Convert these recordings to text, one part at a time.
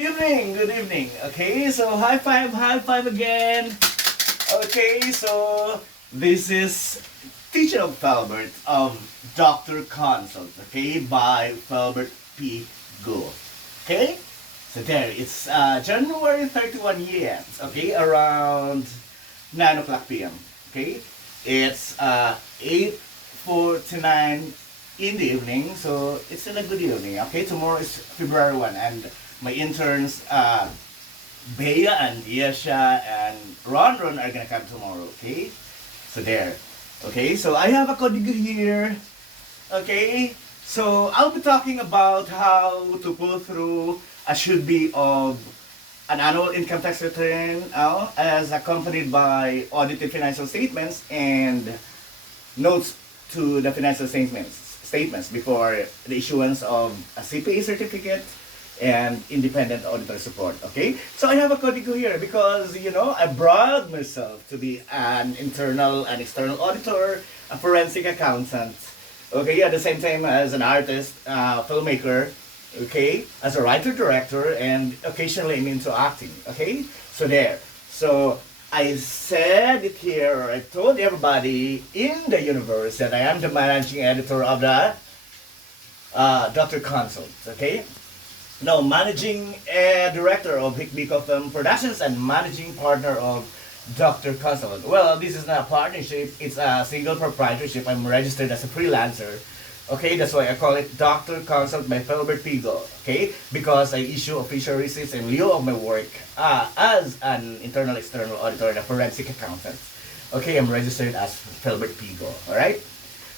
Good evening. Okay, so high five again. Okay, so this is Teacher of Felbert of Dr. Consult, okay, by Felbert P. Go. Okay, so there, it's January 31 years, okay, around 9 o'clock p.m. Okay, it's 8:49 in the evening, so it's in a good evening. Okay, tomorrow is February 1, and my interns, Bea and Yesha and Ron are gonna come tomorrow, okay? So there. Okay, so I have a code here. Okay, so I'll be talking about how to pull through a should be of an annual income tax return as accompanied by audited financial statements and notes to the financial statements before the issuance of a CPA certificate and independent auditor support. Okay, so I have a código here because I brought myself to be an internal and external auditor, a forensic accountant. Okay, at the same time as an artist, filmmaker. Okay, as a writer director, and occasionally I'm into acting. Okay, so there. So I said it here, or I told everybody in the universe that I am the managing editor of the Dr. Consult. Okay. No, managing director of Hickbeaker Film Productions and managing partner of Dr. Consult. Well, this is not a partnership, it's a single proprietorship. I'm registered as a freelancer. Okay, that's why I call it Dr. Consult by Felbert Pigo. Okay, because I issue official receipts in lieu of my work as an internal external auditor and a forensic accountant. Okay, I'm registered as Felbert Pigo. Alright?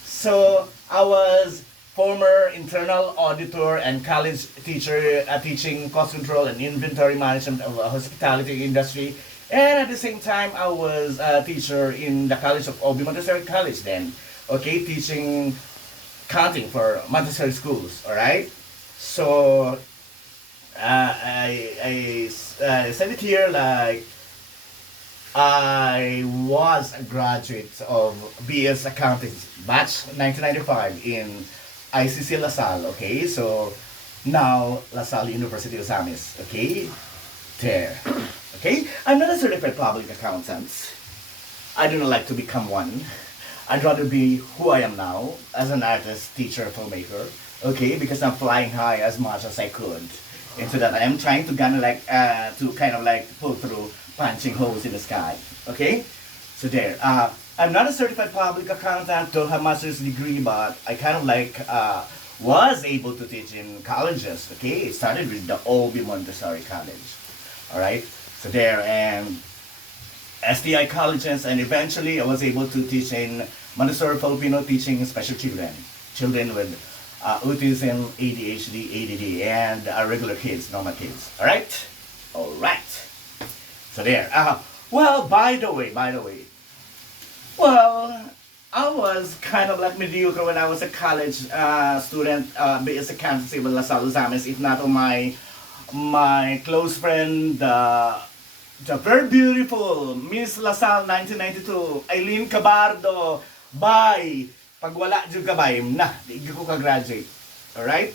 So, I was former internal auditor and college teacher teaching cost control and inventory management of the hospitality industry. And at the same time, I was a teacher in the College of Obi Montessori College then. Okay, teaching counting for Montessori schools. Alright? So, I said it here like I was a graduate of BS Accounting batch 1995 in ICC LaSalle, okay? So, now, LaSalle University Osamis, okay? There. Okay? I'm not a certified public accountant. I do not like to become one. I'd rather be who I am now, as an artist, teacher, filmmaker, okay? Because I'm flying high as much as I could. Into that, I am trying to kind of like pull through punching holes in the sky, okay? So there. I'm not a certified public accountant, don't have master's degree, but I kind of like was able to teach in colleges. Okay, it started with the Obi Montessori College. All right, so there and STI colleges, and eventually I was able to teach in Montessori Filipino, teaching special children with autism, ADHD, ADD, and regular kids, normal kids. All right. So there. Well, by the way. Well, I was kind of like mediocre when I was a college student, as a accountancy with LaSalle Zames, if not on my close friend, the very beautiful Miss LaSalle 1992, Eileen Cabardo. Bye! Pag wala dyan ka ba, na, di ko ka-graduate. Alright?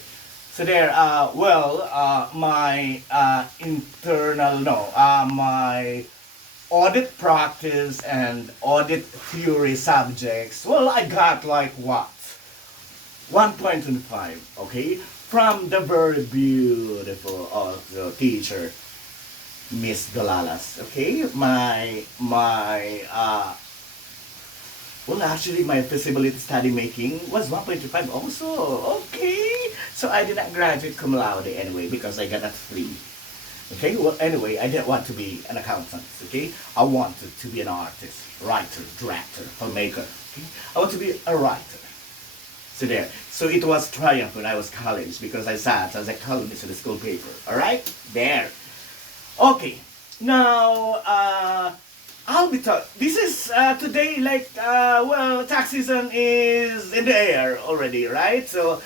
So there, my my audit practice and audit theory subjects, well, I got like what? 1.25, okay? From the very beautiful teacher, Miss Galalas, okay? Actually, my feasibility study making was 1.25 also, okay? So I did not graduate cum laude anyway because I got a 3. Okay, well, anyway, I didn't want to be an accountant, okay? I wanted to be an artist, writer, director, filmmaker, okay? I want to be a writer. So there. So it was triumph when I was college because I sat as a columnist in the school paper, alright? There. Okay, now, I'll be this is today like, tax season is in the air already, right? So,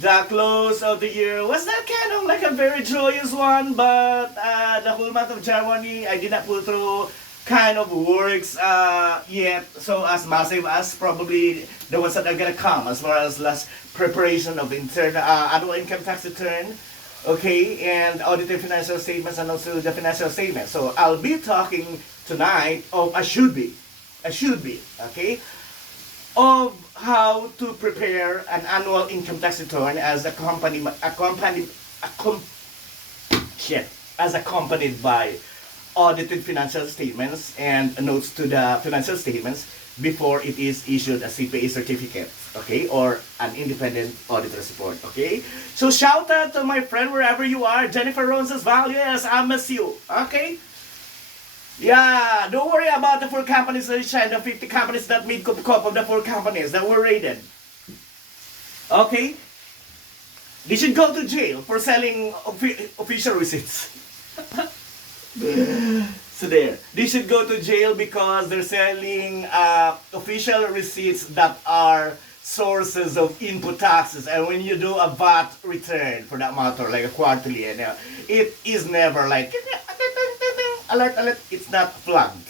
the close of the year was not kind of like a very joyous one, but the whole month of January, I did not pull through kind of works yet, so as massive as probably the ones that are gonna come as far as last preparation of internal annual income tax return. okay, and audited financial statements and also the financial statements. So I'll be talking tonight of I should be, okay, of how to prepare an annual income tax return as shit, as accompanied by audited financial statements and notes to the financial statements before it is issued a CPA certificate, okay, or an independent auditor's report, okay. So shout out to my friend wherever you are, Jennifer Roses Values, I miss you, okay. Yeah, don't worry about the 4 companies and the 50 companies that made cup of the 4 companies that were raided, okay. They should go to jail for selling official receipts. So there, they should go to jail because they're selling official receipts that are sources of input taxes. And when you do a VAT return, for that matter, like a quarterly, and it is never like alert, alert. It's not flagged.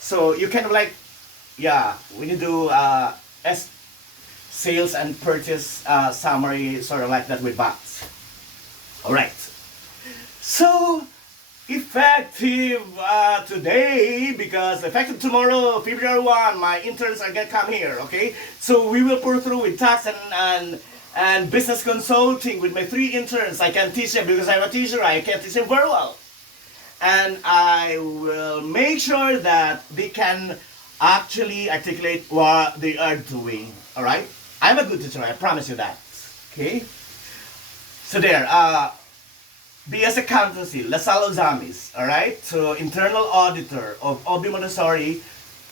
So you kind of like, yeah, when you do sales and purchase summary, sort of like that with VAT. All right. So effective today, because effective tomorrow, February 1, my interns are gonna come here, okay? So we will pour through with tax and business consulting with my 3 interns. I can teach them because I'm a teacher, I can teach them very well. And I will make sure that they can actually articulate what they are doing, alright? I'm a good teacher, I promise you that, okay? So there, BS Accountancy, Lasal Ozamis, alright? So, internal auditor of Obi Montessori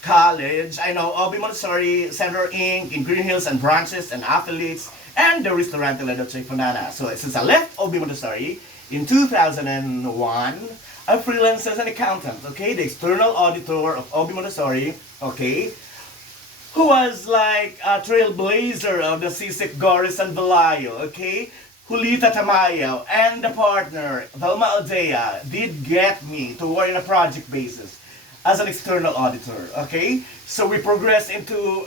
College. I know Obi Montessori Center Inc. in Green Hills and branches and affiliates, and the restaurant La Dolce Fonana. So, since I left Obi Montessori in 2001, I freelanced as an accountant, okay? The external auditor of Obi Montessori, okay? Who was like a trailblazer of the CSIC Goris and Valayo, okay? Julita Tamayo and the partner, Velma Aldea, did get me to work on a project basis as an external auditor, okay? So we progressed into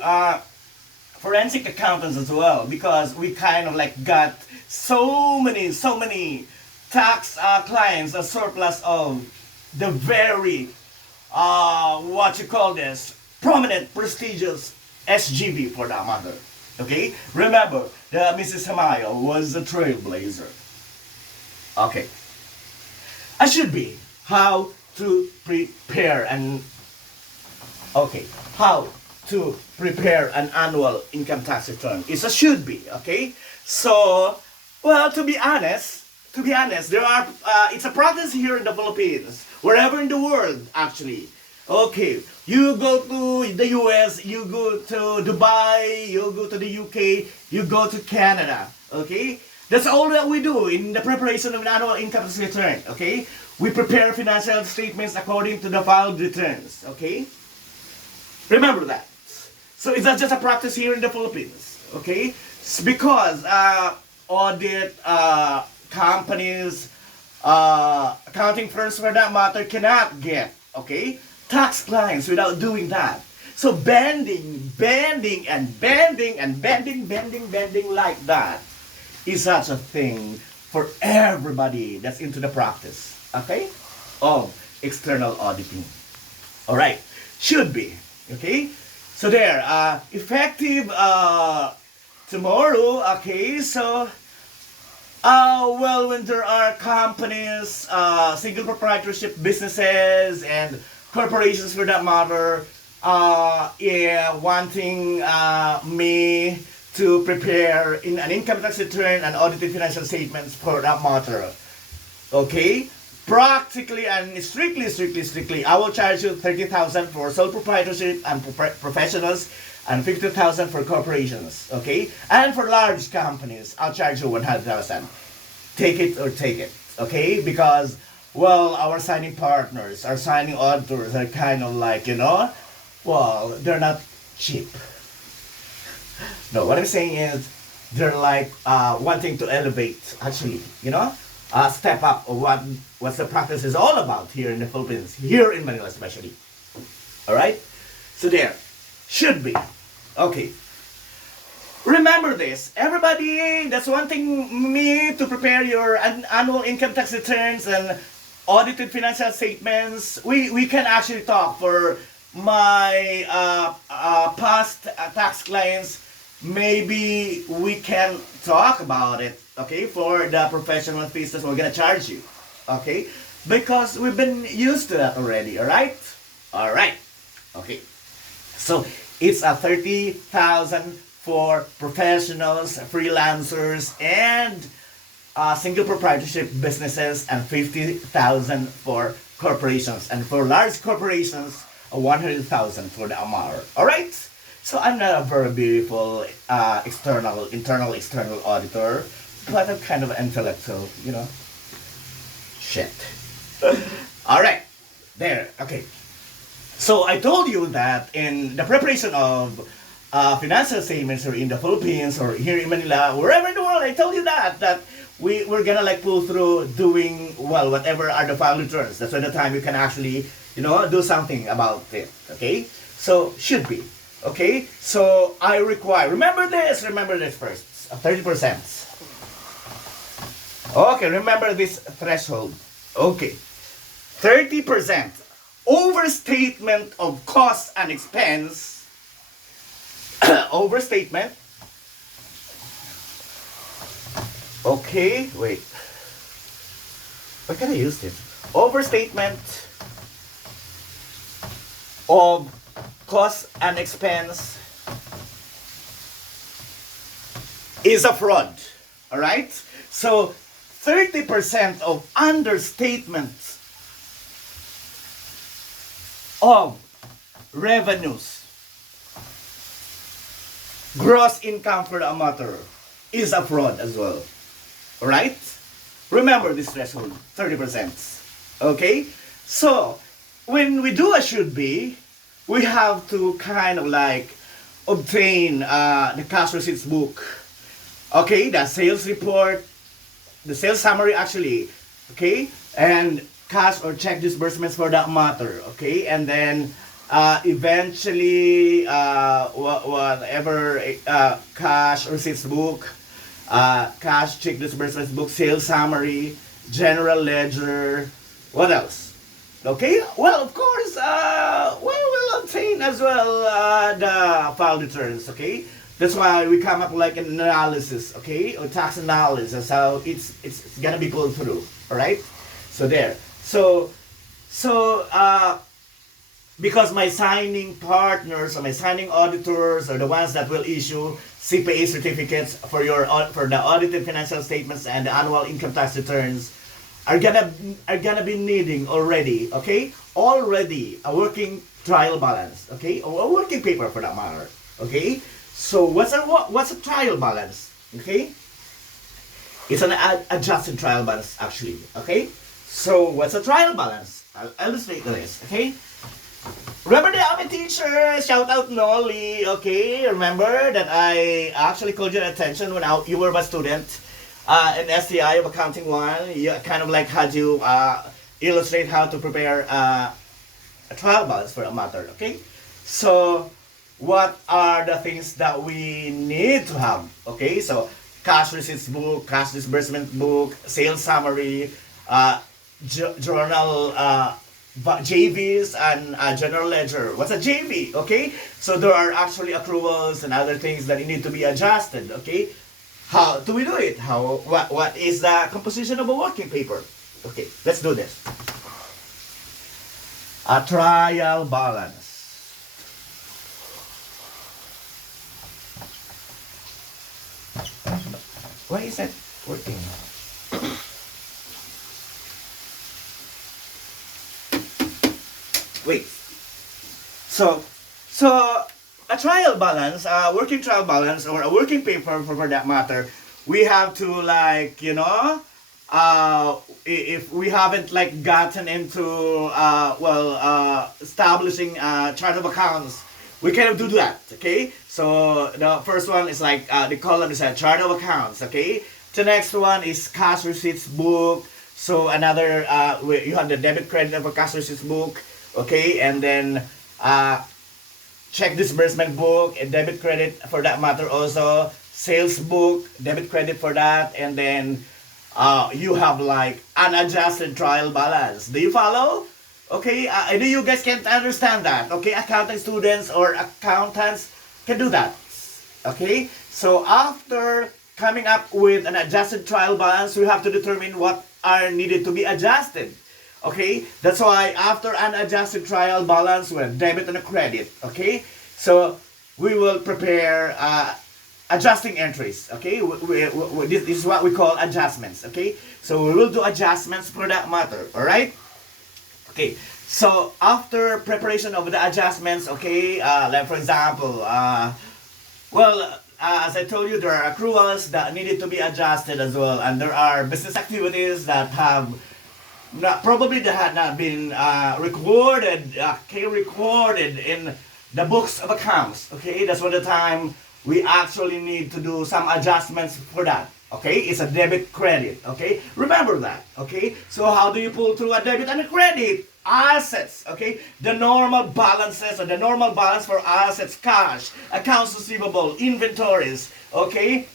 forensic accountants as well, because we kind of like got so many tax clients, a surplus of the very, what you call this, prominent, prestigious SGB for that matter. Okay? Remember, the Mrs. Tamayo was a trailblazer. Okay. I should be. How to prepare an... Okay. How to prepare an annual income tax return. It's a should be. Okay? So, well, to be honest, there are... it's a practice here in the Philippines. Wherever in the world, actually. Okay, you go to the US, you go to Dubai, you go to the UK, you go to Canada, okay? That's all that we do in the preparation of an annual income tax return, okay? We prepare financial statements according to the filed returns, okay? Remember that. So it's not just a practice here in the Philippines, okay? It's because audit companies, accounting firms for that matter cannot get, okay, tax clients without doing that. So bending like that is such a thing for everybody that's into the practice, okay, of external auditing. Alright, should be, okay? So there, effective tomorrow, okay, so well, when there are companies, single proprietorship businesses, and corporations for that matter, yeah, wanting me to prepare in an income tax return and audited financial statements for that matter. Okay? Practically and strictly, I will charge you 30,000 for sole proprietorship and professionals, and 50,000 for corporations, okay? And for large companies, I'll charge you 100,000. Take it or take it, okay? Because, well, our signing partners, our signing auditors are kind of like, you know, well, they're not cheap. No, what I'm saying is, they're like wanting to elevate, actually, you know, step up of what the practice is all about here in the Philippines, here in Manila especially. All right? So there, should be. Okay. Remember this, everybody. That's one thing me to prepare your annual income tax returns and audited financial statements. We can actually talk for my past tax clients. Maybe we can talk about it. Okay, for the professional fees that we're gonna charge you. Okay, because we've been used to that already. All right. All right. Okay. So it's a 30,000 for professionals, freelancers, and single proprietorship businesses, and 50,000 for corporations. And for large corporations, 100,000 for the AMAR. All right. So I'm not a very beautiful internal, external auditor, but I'm kind of intellectual, you know. Shit. All right. There. Okay. So I told you that in the preparation of financial statements, or in the Philippines or here in Manila, wherever in the world, I told you that we're gonna like pull through doing, well, whatever are the file returns. That's when the time you can actually, you know, do something about it. Okay, so should be okay. So I require, remember this first, 30%. Okay, remember this threshold. Okay, 30%. Overstatement of cost and expense. Overstatement. Okay, wait. Why can I use this? Overstatement of cost and expense is a fraud. Alright? So 30% of understatement of revenues, gross income for the amateur, is a fraud as well. Alright? Remember this threshold, 30%. Okay? So, when we do a should be, we have to kind of like obtain the cash receipts book. Okay? The sales report, the sales summary actually. Okay? And cash or check disbursements for that matter, okay? And then eventually whatever cash receipts book, cash check disbursements book, sales summary, general ledger, what else? Okay, well, of course, we'll obtain as well the file returns, okay? That's why we come up like an analysis, okay, or tax analysis, how it's gonna be pulled through, all right? So there. So because my signing partners or my signing auditors are the ones that will issue CPA certificates for the audited financial statements and the annual income tax returns, are gonna be needing already, okay? Already a working trial balance, okay? Or a working paper for that matter, okay? So what's a trial balance, okay? It's an adjusted trial balance actually, okay? So what's a trial balance? I'll illustrate this, okay? Remember the AMI teacher, shout out Nolly, okay? Remember that I actually called your attention when you were my student in STI of Accounting 1. You kind of like had you illustrate how to prepare a trial balance for a matter, okay? So what are the things that we need to have, okay? So cash receipts book, cash disbursement book, sales summary, journal, JVs, and general ledger. What's a JV? Okay, so there are actually accruals and other things that need to be adjusted. Okay, how do we do it? What is the composition of a working paper? Okay, let's do this. A trial balance. Why is that working? Wait. So a trial balance, a working trial balance, or a working paper for that matter, we have to like, you know, if we haven't like gotten into establishing chart of accounts, we kind of do that, okay? So the first one is like the column is a chart of accounts, okay? The next one is cash receipts book. So another you have the debit credit of a cash receipts book, okay? And then check disbursement book and debit credit for that matter also, sales book, debit credit for that, and then you have like unadjusted trial balance. Do you follow? Okay, I know you guys can't understand that. Okay, accounting students or accountants can do that. Okay, so after coming up with an adjusted trial balance, we have to determine what are needed to be adjusted. Okay, that's why after an adjusted trial balance, we have debit and a credit. Okay, so we will prepare adjusting entries. Okay, this is what we call adjustments. Okay, so we will do adjustments for that matter. All right. Okay, so after preparation of the adjustments, okay, like for example, as I told you, there are accruals that needed to be adjusted as well, and there are business activities that have probably that had not been recorded in the books of accounts. Okay, that's what the time we actually need to do some adjustments for that. Okay, it's a debit credit. Okay, remember that. Okay, so how do you pull through a debit and a credit? Assets. Okay, the normal balances or the normal balance for assets, cash, accounts receivable, inventories. Okay,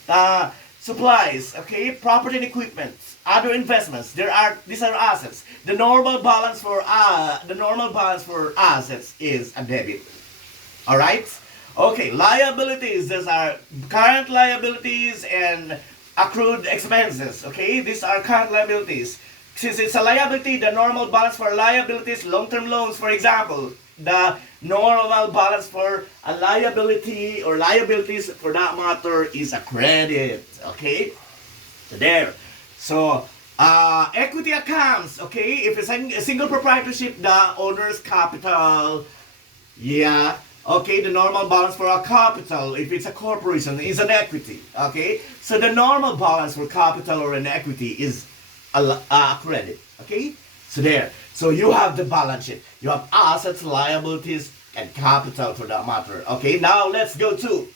supplies. Okay, property and equipment, other investments. These are assets. The normal balance for assets is a debit. All right. Okay, liabilities. These are current liabilities and accrued expenses. Okay, these are current liabilities. Since it's a liability, the normal balance for liabilities, long-term loans, for example, the normal balance for a liability or liabilities for that matter is a credit. Okay, so there. So equity accounts. Okay, if it's a single proprietorship, the owner's capital. Yeah. Okay, the normal balance for a capital, if it's a corporation, is an equity. Okay, so the normal balance for capital or an equity is a credit. Okay, so there. So you have the balance sheet. You have assets, liabilities, and capital for that matter. Okay, now let's go to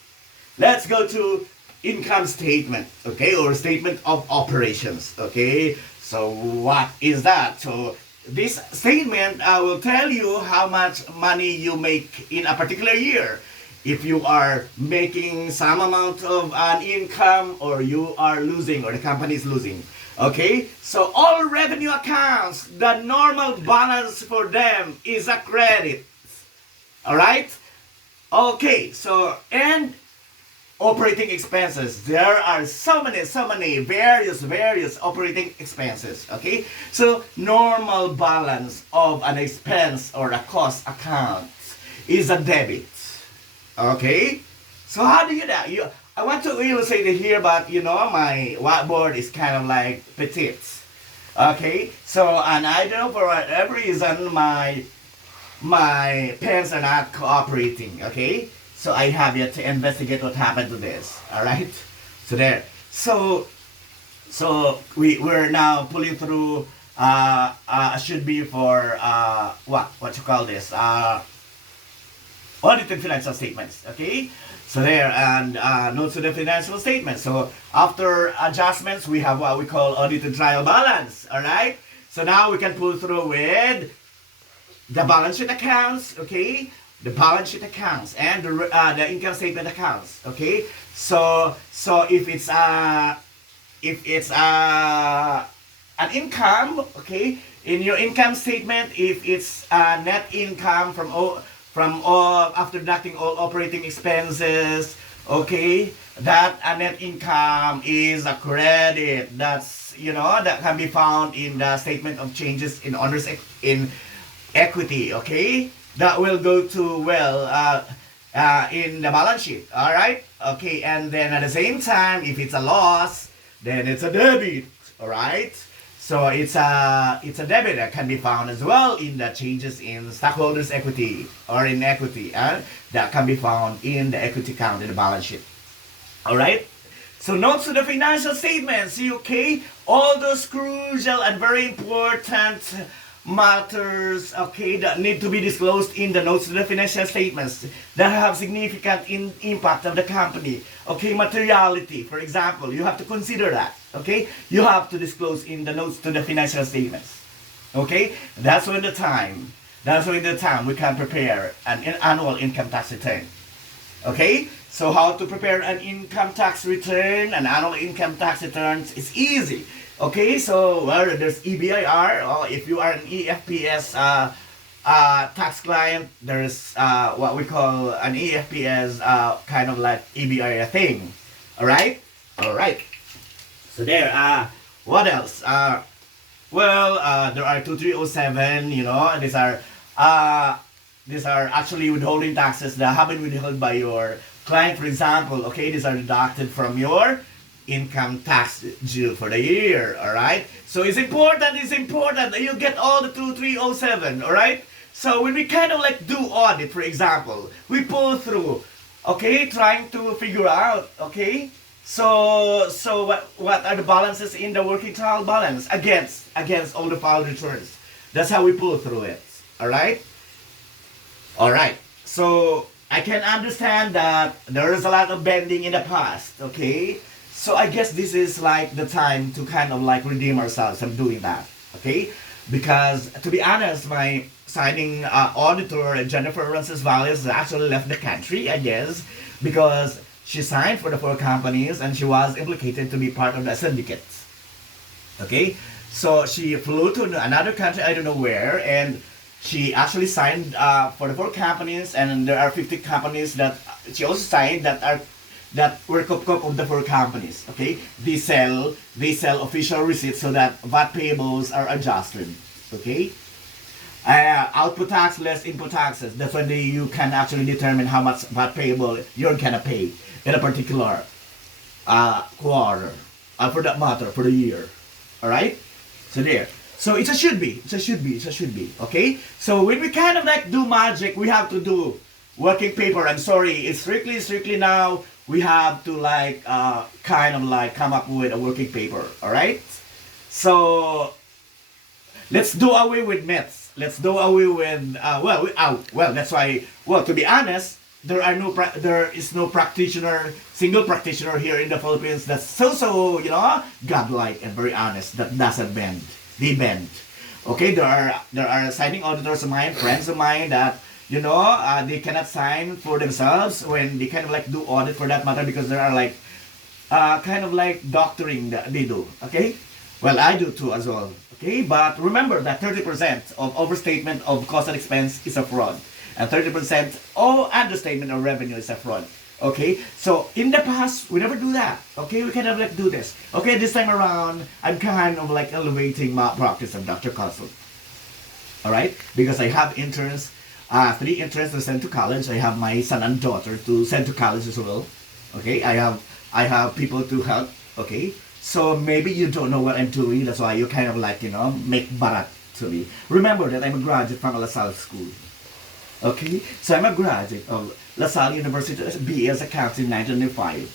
income statement. Okay, or statement of operations. Okay, so what is that? So this statement will tell you how much money you make in a particular year. If you are making some amount of an income or you are losing or the company is losing. Okay, so all revenue accounts, the normal balance for them is a credit. All right. Okay, so and operating expenses. There are so many various operating expenses. Okay, so normal balance of an expense or a cost account is a debit. Okay, so how do you do that? I want to illustrate it here, but you know my whiteboard is kind of like petite. Okay, so and I don't know for whatever reason my pens are not cooperating. Okay. So I have yet to investigate what happened to this. All right. So there. So we're now pulling through. Should be for what you call this? Audited financial statements. Okay. So there and notes to the financial statements. So after adjustments, we have what we call audited trial balance. All right. So now we can pull through with the balance sheet accounts. Okay. The balance sheet accounts and the income statement accounts. Okay, so if it's an income, okay, in your income statement, if it's net income from all after deducting all operating expenses, okay, that net income is a credit. That's that can be found in the statement of changes in owners in equity. Okay. That will go to in the balance sheet. All right. Okay. And then at the same time, if it's a loss, then it's a debit. All right. So it's a debit that can be found as well in the changes in stockholders' equity or in equity, and that can be found in the equity count in the balance sheet. All right. So notes to the financial statements. Okay. All those crucial and very important matters, okay, that need to be disclosed in the notes to the financial statements that have significant impact of the company. Okay, materiality, for example, you have to consider that. Okay, you have to disclose in the notes to the financial statements. Okay, that's when the time That's when the time we can prepare an annual income tax return. Okay? So how to prepare an income tax return, an annual income tax returns is easy. Okay, so well, there's EBIR, or if you are an EFPS tax client, there's what we call an EFPS kind of like EBIR thing. Alright? Alright. So there, what else? There are 2307, these are actually withholding taxes that have been withheld by your client, for example. Okay, these are deducted from your income tax due for the year. All right. So it's important that you get all the 2307. All right. So when we kind of like do audit, for example, we pull through. Okay, trying to figure out. Okay. So what are the balances in the working trial balance against all the filed returns? That's how we pull through it. All right. All right. So I can understand that there is a lot of bending in the past. Okay. So I guess this is like the time to kind of like redeem ourselves from doing that. Okay. Because to be honest, my signing auditor Jennifer Roncesvalles actually left the country. I guess because she signed for the 4 companies and she was implicated to be part of the syndicate. Okay. So she flew to another country, I don't know where, and she actually signed for the 4 companies, and there are 50 companies that she also signed that were cook of the 4 companies. Okay, they sell official receipts so that VAT payables are adjusted. Okay, output tax less input taxes. That's when you can actually determine how much VAT payable you're gonna pay in a particular quarter, for that matter, for the year. All right, so there. So it's a should be. Okay? So when we kind of like do magic, we have to do working paper. I'm sorry, it's strictly now we have to like kind of like come up with a working paper. Alright? So let's do away with myths. Let's do away with that's why, to be honest, there is no single practitioner here in the Philippines that's so godlike and very honest, that doesn't bend. They bend. Okay, there are signing auditors of mine, friends of mine that they cannot sign for themselves when they kind of like do audit for that matter, because there are like kind of like doctoring that they do. Okay, well I do too as well. Okay, but remember that 30% of overstatement of cost and expense is a fraud, and 30% understatement of revenue is a fraud. Okay, so in the past, we never do that. Okay, we kind of like do this. Okay, this time around, I'm kind of like elevating my practice of Dr. Consult. Alright, because I have interns, 3 interns to send to college. I have my son and daughter to send to college as well. Okay, I have people to help. Okay, so maybe you don't know what I'm doing. That's why you kind of like, make barat to me. Remember that I'm a graduate from a LaSalle school. Okay, so I'm a graduate of LaSalle University, BA as accounting in 1995.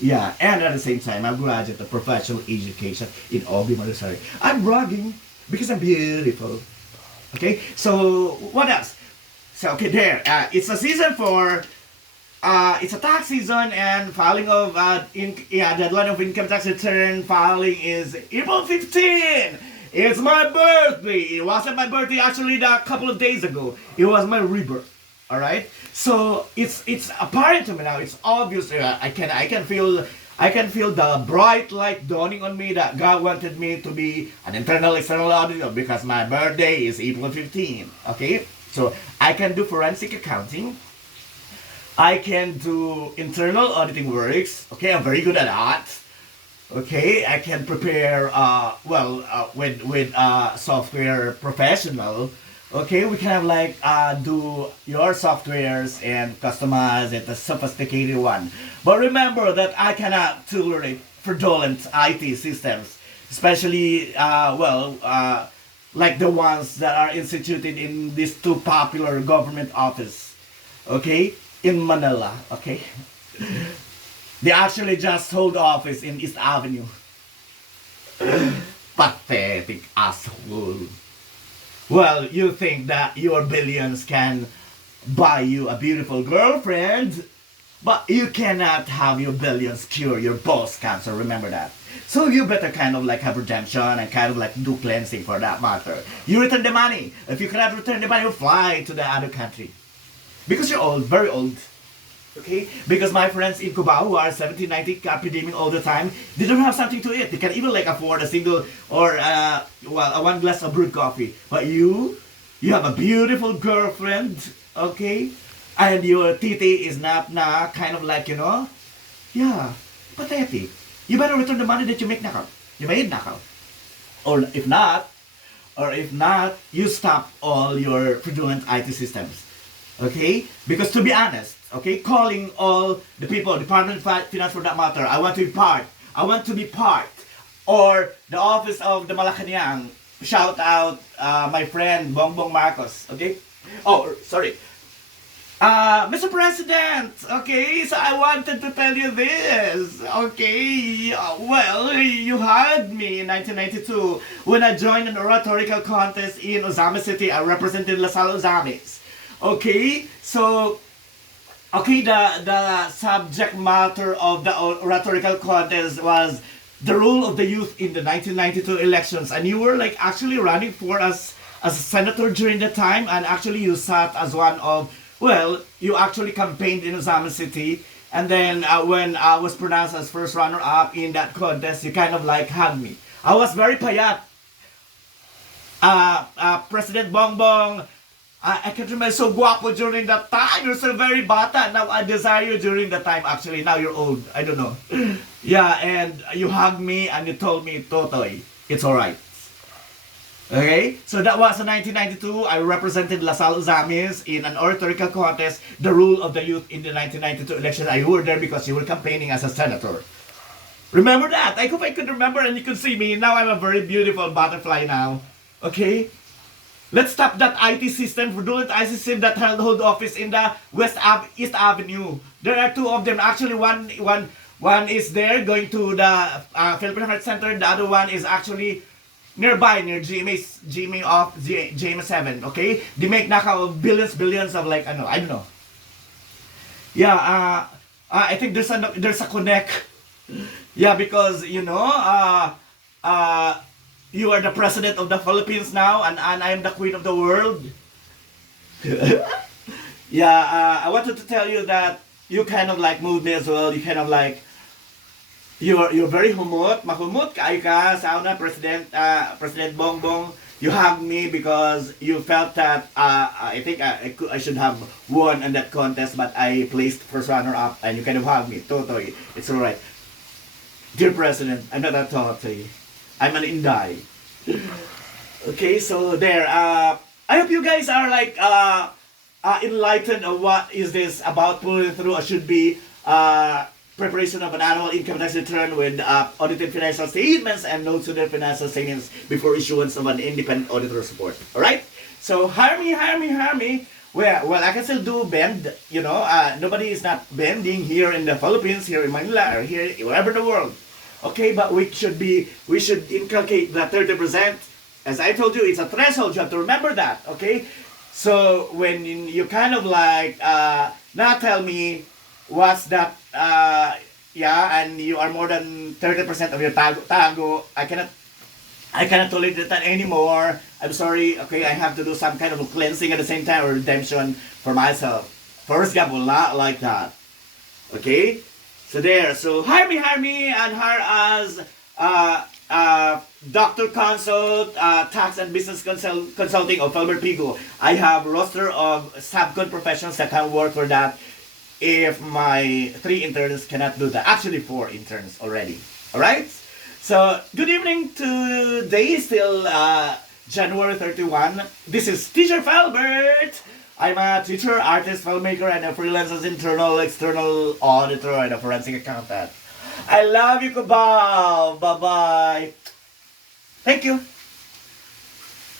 Yeah, and at the same time, I'm a graduate of professional education in Obi, Montessori. I'm bragging because I'm beautiful. Okay, so what else? So okay, there. It's a season for. It's a tax season, and filing of deadline of income tax return filing is April 15. It's my birthday. It wasn't my birthday actually a couple of days ago. It was my rebirth. All right. So it's apparent to me now. It's obvious. I can feel the bright light dawning on me that God wanted me to be an internal external auditor because my birthday is April 15. Okay. So I can do forensic accounting. I can do internal auditing works. Okay, I'm very good at that. Okay, I can prepare with software professional. Okay, we can have like do your softwares and customize it, a sophisticated one. But remember that I cannot tolerate fraudulent IT systems, especially like the ones that are instituted in these 2 popular government office. Okay, in Manila. Okay. They actually just hold office in East Avenue. Pathetic asshole. Well, you think that your billions can buy you a beautiful girlfriend, but you cannot have your billions cure your boss cancer. Remember that. So you better kind of like have redemption and kind of like do cleansing for that matter. You return the money. If you cannot return the money, you fly to the other country. Because you're old, very old. Okay? Because my friends in Cuba who are 70, 90, epidemic all the time, they don't have something to eat. They can even like afford a single or one glass of brewed coffee. But you have a beautiful girlfriend, okay? And your titi is not kind of like, yeah, pathetic. You better return the money that you make now. You made now. Or if not, you stop all your fraudulent IT systems. Okay? Because to be honest, okay, calling all the people, Department of Finance for that matter, I want to be part. Or the office of the Malacanang, shout out my friend Bongbong Marcos. Okay? Oh, sorry. Mr. President, okay, so I wanted to tell you this, okay, well, you hired me in 1992 when I joined an oratorical contest in Ozami City. I represented LaSalle Ozamis, okay, so, okay, the subject matter of the oratorical contest was the role of the youth in the 1992 elections, and you were like actually running for us as a senator during that time, and actually you sat as one of, well, you actually campaigned in Ozami City, and then when I was pronounced as first runner-up in that contest, you kind of like hugged me. I was very payat. President Bongbong, I can't remember, so guapo during that time. You're so very bata. Now I desire you during that time. Actually, now you're old. I don't know. Yeah, and you hugged me and you told me, Totoy, it's alright. Okay, so that was in 1992. I represented LaSalle Ozamis in an oratorical contest, the rule of the youth in the 1992 elections. I were there because you were campaigning as a senator. Remember that? I hope I could remember and you could see me. Now I'm a very beautiful butterfly now. Okay? Let's stop that IT system, fraudulent IT system that hold office in the East Avenue. There are two of them. Actually, one is there going to the Philippine Heart Center. The other one is actually nearby, near GMA7, okay? They make knockout of billions of like, I don't know. Yeah, I think there's a connect. Yeah, because, you are the president of the Philippines now, and I am the queen of the world. Yeah, I wanted to tell you that you kind of like moved me as well. You kind of like, You're very humot, mahumot kaayo ka sa una, President Bongbong. You hugged me because you felt that I think I should have won in that contest, but I placed first runner up, and you kind of hugged me. Totoy, it's alright. Dear President, I'm not that Totoy. I'm an Inday. Okay, so there. I hope you guys are like enlightened of what is this about pulling through or should be preparation of an annual income tax return with audited financial statements and notes to their financial statements before issuance of an independent auditor report. Alright? So, hire me. Well, I can still do bend, nobody is not bending here in the Philippines, here in Manila, or here, wherever in the world. Okay, but we should inculcate the 30%. As I told you, it's a threshold, you have to remember that, okay? So, when you kind of like, now tell me, what's that, and you are more than 30% of your tago, I cannot tolerate that anymore. I'm sorry, okay, I have to do some kind of cleansing at the same time or redemption for myself. First God will not like that. Okay? So there, so hire me and hire as doctor consult, tax and business consulting of Felbert Pigo. I have roster of subcon professionals that can work for that. If my 3 interns cannot do that. Actually 4 interns already. Alright? So, good evening today, still January 31. This is Teacher Felbert. I'm a teacher, artist, filmmaker, and a freelance as internal, external auditor, and a forensic accountant. I love you, Kabal. Bye-bye. Thank you.